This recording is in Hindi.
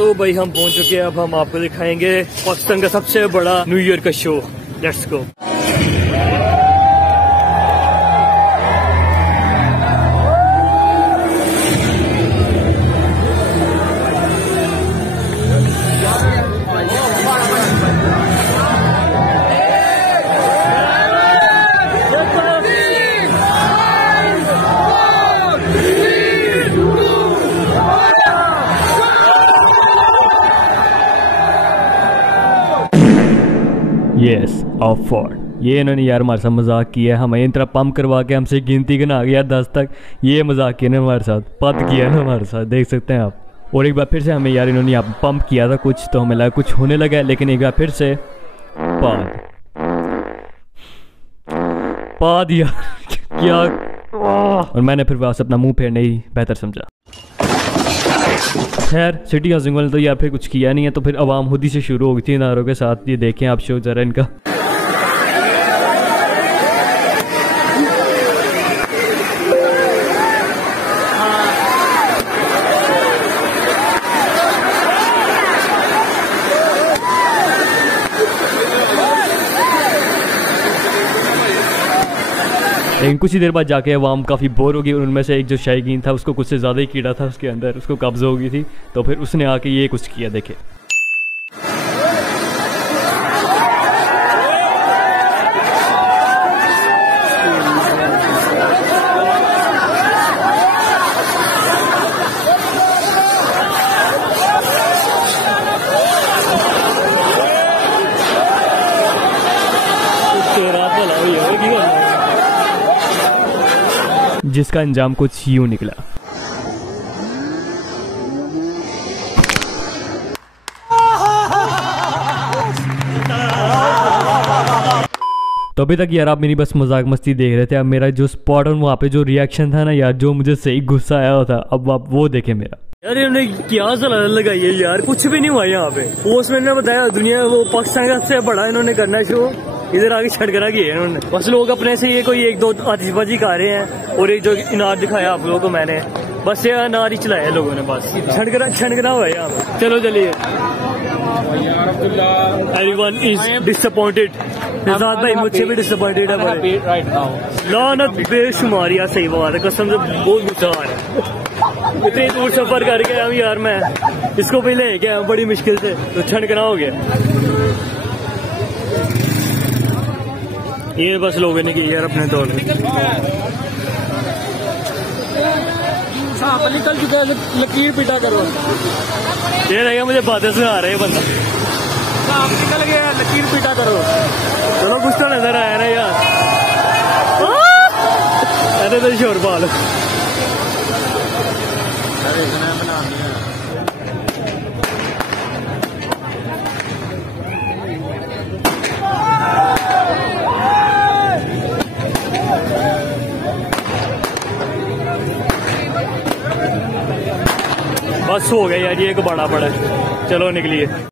तो भाई हम पहुंच चुके हैं। अब हम आपको दिखाएंगे पाकिस्तान का सबसे बड़ा न्यू ईयर का show. Let's go. Yes of for ये इन्होंने यार हमारे साथ मजाक किया है, हमें इन तरह पंप करवा के हमसे गिनती गिना गया 10 तक। ये मजाक किया ना हमारे साथ, पद किया ना हमारे साथ, देख सकते हैं आप। और एक बार फिर से हमें यार इन्होंने यहाँ पंप किया था कुछ, तो हमें लगा कुछ होने लगा है, लेकिन एक बार फिर से पद यार क्या। और मैंने फिर वापस अपना मुंह फेरने ही बेहतर समझा। खैर सिटी हाउसिंग वाले तो यार फिर कुछ किया नहीं है, तो फिर आवाम खुद ही से शुरू हो गई थी नारों के साथ। ये देखें आप शो जरा इनका। लेकिन कुछ ही देर बाद जाके अवाम काफ़ी बोर हो गई। उनमें से एक जो शायकीन था उसको कुछ से ज़्यादा ही कीड़ा था उसके अंदर, उसको कब्ज़ हो गई थी, तो फिर उसने आके ये कुछ किया। देखे जिसका अंजाम कुछ यूं निकला। तो अभी तक यार आप मेरी बस मजाक मस्ती देख रहे थे। अब मेरा जो स्पॉट और वहाँ पे जो रिएक्शन था ना यार, जो मुझे सही गुस्सा आया होता, अब आप वो देखें मेरा। यार इन्होंने क्या सलाह लगाई है यार, कुछ भी नहीं हुआ यहाँ पे। पोस्टमैन ने बताया दुनिया वो पाकिस्तान का सबसे बड़ा इन्होंने करना शो, इधर आगे छड़करा किया इन्होंने। बस लोग अपने से ये कोई एक दो आतिशबाजी खा रहे हैं, और एक जो इनार दिखाया आप लोगों को मैंने, बस ये अनार ही चलाया लोगों ने, बस छड़करा हुआ है यहाँ पे। चलो चलिए। Everyone is disappointed. निजात भाई मुझसे भी डिसअपॉइंटेड है। लानत बेशुमार यार, सही बात है, कसम से बहुत गुस्सा आ रहा है। इतनी दूर सफर करके आया यार मैं, इसको भी ले गया बड़ी मुश्किल से, तो छड़करा हो गया। ये बस लोगों ने की यार अपने तौर पे। निकल चुका है, लकीर पीटा करो। ये रहेगा मुझे बातें सुना रहे बंदा। निकल गया, लकीर पीटा करो। चलो कुछ तो नजर आया ना यार। अरे तो शोर पाल। बस हो गया यार, ये एक बड़ा बड़ा। चलो निकलिए।